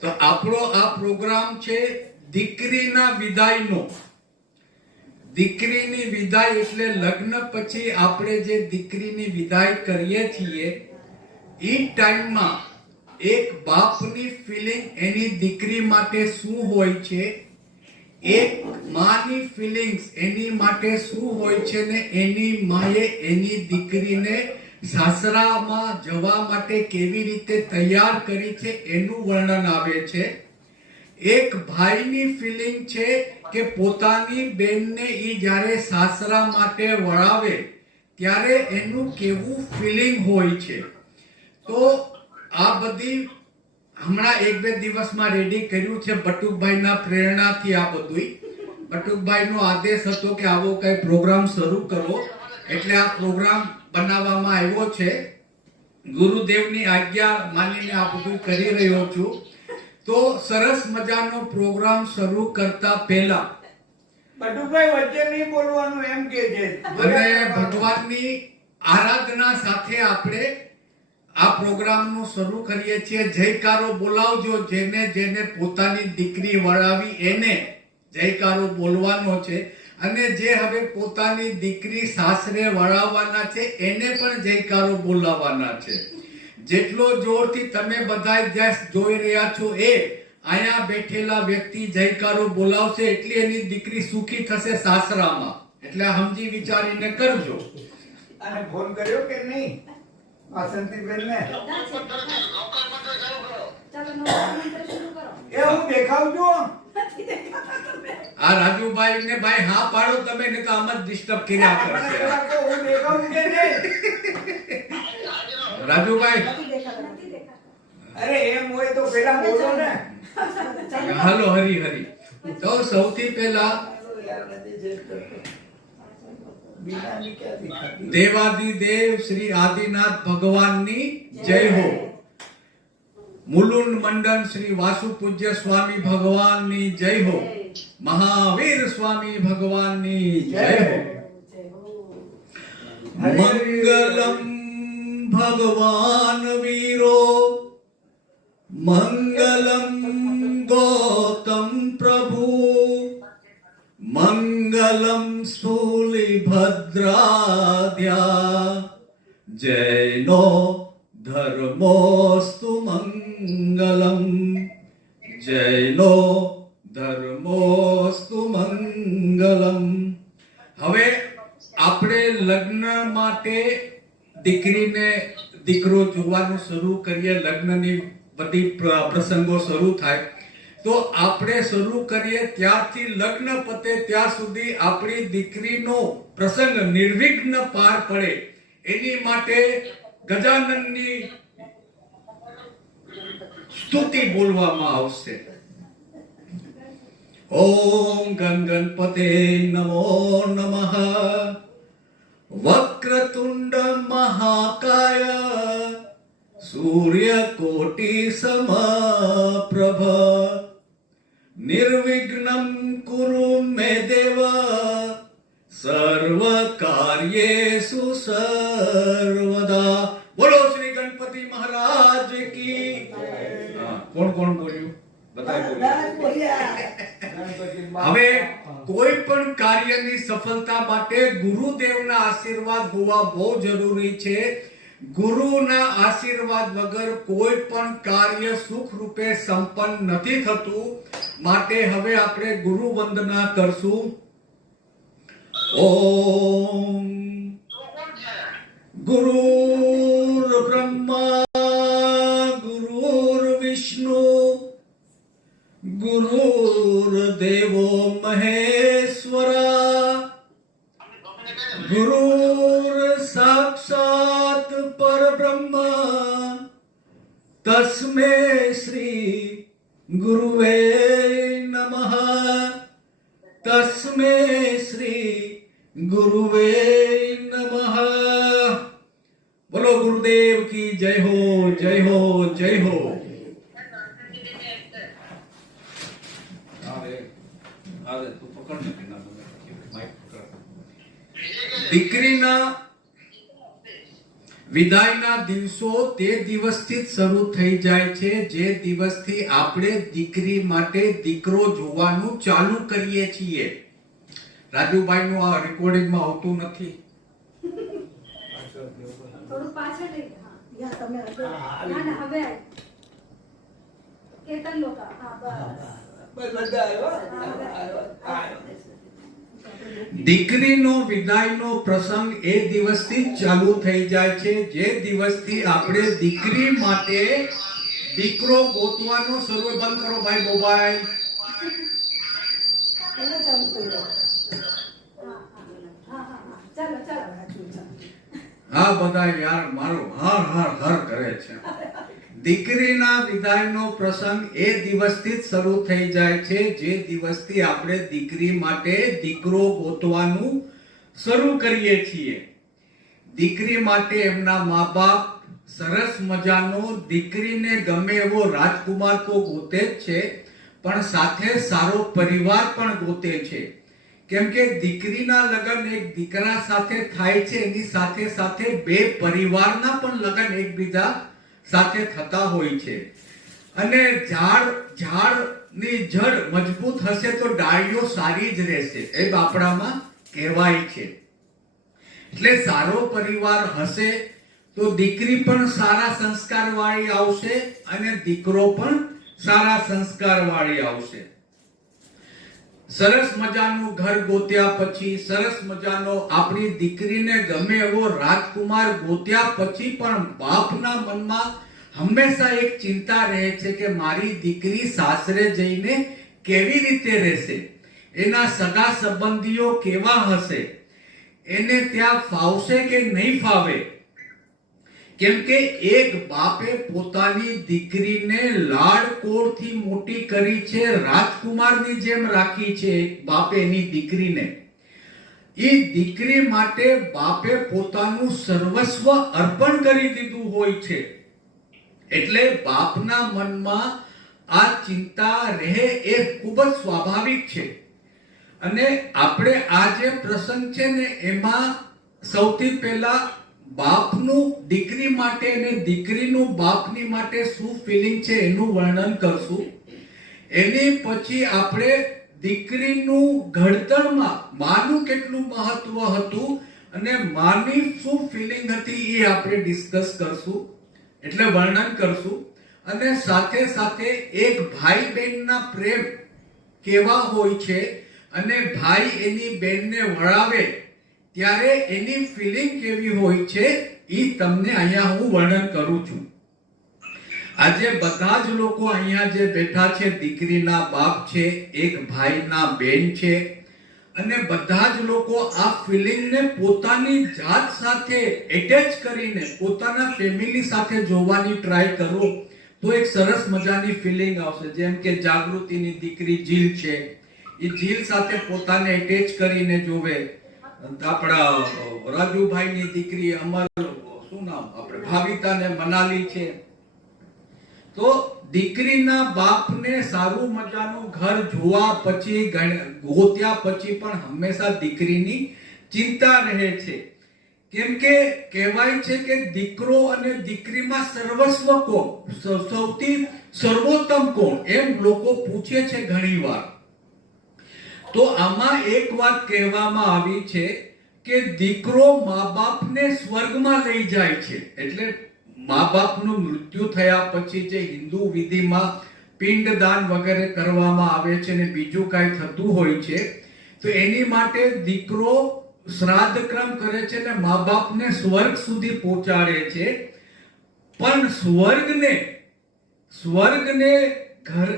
તો આપણો આ પ્રોગ્રામ છે દીકરીના વિદાયનો. દીકરીની વિદાય એટલે લગ્ન પછી આપણે જે દીકરીની વિદાય કરીએ છીએ એ ટાઈમમાં એક બાપની ફિલિંગ એની દીકરી માટે શું હોય છે, એક માની ફિલિંગ્સ એની માટે શું હોય છે ને એની માએ એની દીકરીને સાસરામાં જવા માટે કેવી રીતે તૈયાર કરી છે એનું વર્ણન આવે છે. એક ભાઈની ફિલિંગ છે કે પોતાની બેનને ઈ જ્યારે સાસરા માટે વળાવે ત્યારે એનું કેવું ફિલિંગ હોય છે. તો આ બધી હમણાં 1-2 દિવસમાં રેડી કર્યું છે બટુકભાઈના પ્રેરણાથી. આ બધું બટુકભાઈનો આદેશ હતો કે આવો કઈ પ્રોગ્રામ શરૂ કરો, એટલે આ પ્રોગ્રામ બનાવવામાં આવ્યો છે. ગુરુદેવની આજ્ઞા માનીને આ બધું કરી રહ્યો છું. તો સરસ મજાનો પ્રોગ્રામ શરૂ કરતા પહેલા બટુકભાઈ વચ્ચે નહીં બોલવાનું એમ કે છે, અને ભગવાનની આરાધના સાથે આપણે આ પ્રોગ્રામનું શરૂ કરીએ છીએ. જયકારો બોલાવજો. જેને જેને પોતાની દીકરી વળાવી એને જયકારો બોલવાનો છે, અને જે હવે પોતાની દીકરી સાસરે વળાવવાના છે એને પણ જયકારો બોલાવવાના છે. જેટલો જોરથી તમે બધા જ્યાં જોઈ રહ્યા છો એ અહીંયા બેઠેલા વ્યક્તિ જયકારો બોલાવશે એટલી એની દીકરી સુખી થશે સાસરામાં. એટલે સમજી વિચારીને કરજો. અને ફોન કર્યો કે નહીં વાસંતીબેન ને? એ હું દેખાવજો. આ રાજુભાઈ ને ભાઈ હા પાડો તમે, ને તો આમ જ ડિસ્ટર્બ કર્યા કરશે. હું દેખાવું કે નહીં? રાજુભાઈ અરે એમ હોય તો પેલા બોલો ને. હાલો હરી હરી. તો સૌથી પહેલા દેવાદિદેવ શ્રી આદિનાથ ભગવાનની જય હો. મુલુંડ મંડન શ્રી વાસુ પૂજ્ય સ્વામી ભગવાનની જય હો. મહાવીર સ્વામી ભગવાનની જય હો. મંગલમ ભગવાન વીરો મંગલમ ગૌતમ પ્રભુ મંગલમ સ્થૂલિભદ્રાદ્યા જૈનો ધર્મોસ્તુ મંગલમ જૈનો ધર્મોસ્તુ મંગલમ. હવે આપણે લગ્ન માટે દીકરીને દીકરો જોવાનું શરૂ કરીએ. લગ્નની બધી પ્રસંગો શરૂ થાય તો આપણે શરૂ કરીએ ત્યારથી લગ્ન પતે ત્યાં સુધી આપણી દીકરીનો પ્રસંગ નિર્વિઘ્ન પાર પડે એની માટે ગજાનનની સ્તુતિ બોલવામાં આવશે. ઓમ ગણગણપતે નમો નમઃ. વક્રતુંડ મહાકાય સૂર્યકોટિ સમપ્રભ નિર્વિઘ્નમ કુરુ મે દેવ સર્વ કાર્યેષુ સર્વદા. બોલો શ્રી ગણપતિ મહારાજ કી. કોણ કોણ બોલ્યું? બધા બોલ્યા. હવે કોઈ પણ કાર્યની સફળતા માટે ગુરુદેવના આશીર્વાદ હોવા બહુ જરૂરી છે. ગુરુના આશીર્વાદ વગર કોઈ પણ કાર્ય સુખ રૂપે સંપન્ન નથી થતું. માટે હવે આપણે ગુરુ વંદના કરશું. ઓમ ગુરુર બ્રહ્મા ગુરુર વિષ્ણુ ગુરુર્દેવો મહેશ્વરા ગુરુર સાક્ષાત પરબ્રહ્મ તસ્મે શ્રી ગુરુવે નમઃ. તસ્મે શ્રી ગુરુવે નમઃ. બોલો ગુરુદેવ કી જય હો. જય હો. જય હો. દીકરીના વિદાયના દિવસો તે દિવસથી જ શરૂ થઈ જાય છે જે દિવસથી આપણે દીકરી માટે દીકરો જોવાનું ચાલુ કરીએ છીએ. રાજુભાઈનું આ રેકોર્ડિંગમાં આવતું નથી. થોડું પાછળ લઈ જા. હા. યા તમે હવે ના ના હવે આય. કેતન લોકા. હા બસ. બધા આવ્યો. દીકરીનો વિદાયનો પ્રસંગ એ દિવસથી જ ચાલુ થઈ જાય છે જે દિવસથી આપણે દીકરી માટે દીકરો ગોતવાનો શરૂ. બંધ કરો ભાઈ મોબાઈલ. એને ચાલુ કર્યો. હા હા હા. ચાલો ચાલો. સાચું છે. હા બધા યાર મારો હર હર હર કરે છે. દીકરીના વિદાયનો પ્રસંગ એ દિવસથી જ શરૂ થઈ જાય છે જે દિવસથી આપણે દીકરી માટે દીકરો ગોતવાનું શરૂ કરીએ છીએ. દીકરી માટે એમના મા બાપ સરસ મજાનો દીકરીને ગમે એવો રાજકુમાર તો ગોતે જ છે, પણ સાથે સારો પરિવાર પણ ગોતે છે. કેમ કે દીકરીના લગ્ન એક દીકરા સાથે થાય છે, એની સાથે સાથે બે પરિવારના પણ લગ્ન એકબીજા સાથે થતા હોય છે. અને ઝાડની જડ મજબૂત હશે તો ડાળીઓ સારી જ રહેશે, એ બાપડામાં કહેવાય છે. એટલે સારો પરિવાર હશે તો દીકરી પણ સારા સંસ્કાર વાળી આવશે અને દીકરો પણ સારા સંસ્કાર વાળી આવશે. સરસ મજાનું ઘર ગોત્યા પછી, સરસ મજાનો આપણી દીકરીને ગમે એવો રાજકુમાર ગોત્યા પછી પણ બાપના મનમાં હંમેશા એક ચિંતા રહે છે કે મારી દીકરી સાસરે જઈને કેવી રીતે રહેશે, એના સગા સંબંધીઓ કેવા હશે, એને ત્યાં ફાવશે કે નહીં ફાવે. કેમ કે એક બાપે પોતાની દીકરીને લાડકોડથી મોટી કરી છે, રાજકુમારની જેમ રાખી છે. બાપે એની દીકરીને, એ દીકરી માટે બાપે પોતાનું સર્વસ્વ અર્પણ કરી દીધું હોય છે. એટલે બાપના મનમાં આ ચિંતા રહે એ ખૂબ જ સ્વાભાવિક છે. અને આપણે આ જે પ્રસંગ છે ને એમાં સૌથી પહેલા બાપનું દીકરી માટે અને દીકરીનું બાપની માટે શું ફિલિંગ છે એનું વર્ણન કરશું. એની પછી આપણે દીકરીનું ઘડતરમાં માનું કેટલું મહત્વ હતું અને માની શું ફિલિંગ હતી એ આપણે ડિસ્કસ કરશું, એટલે વર્ણન કરશું. અને સાથે સાથે એક ભાઈ બહેનના પ્રેમ કેવા હોય છે અને ભાઈ એની બહેનને વળાવે ત્યારે એની ફિલિંગ કેવી હોય છે એ તમને અહીંયા હું વર્ણન કરું છું. આજે બધા જ લોકો અહીંયા જે બેઠા છે દીકરીના બાપ છે, એક ભાઈના બેન છે, અને બધા જ લોકો આ ફિલિંગને પોતાની જાત સાથે એટેચ કરીને પોતાના ફેમિલી સાથે જોવાની ટ્રાય કરો તો એક સરસ મજાની ફિલિંગ આવશે. જેમ કે જાગૃતિની દીકરી જીલ છે, એ જીલ સાથે પોતાને એટેચ કરીને જોવે. આપણા રાજુભાઈની દીકરી અમર, શું નામ આપણે ભાવિતાને મનાલી છે. તો દીકરીના બાપને સારું મજાનું ઘર જોવા પછી, ગોત્યા પછી પણ હંમેશા દીકરીની ચિંતા રહે છે. કેમ કે કહેવાય છે કે દીકરો અને દીકરીમાં સર્વસ્વ કોણ, સૌથી સર્વોત્તમ કોણ, એમ લોકો પૂછે છે ઘણીવાર. તો આમાં એક વાત કહેવામાં આવી છે કે દીકરો મા બાપને સ્વર્ગમાં લઈ જાય છે. એટલે મા બાપનું મૃત્યુ થયા પછી જે હિન્દુ વિધિમાં પિંડદાન વગેરે કરવામાં આવે છે ને બીજું કાંઈ થતું હોય છે, તો એની માટે દીકરો શ્રાદ્ધ કર્મ કરે છે ને મા બાપને સ્વર્ગ સુધી પહોંચાડે છે. પણ સ્વર્ગને ઘર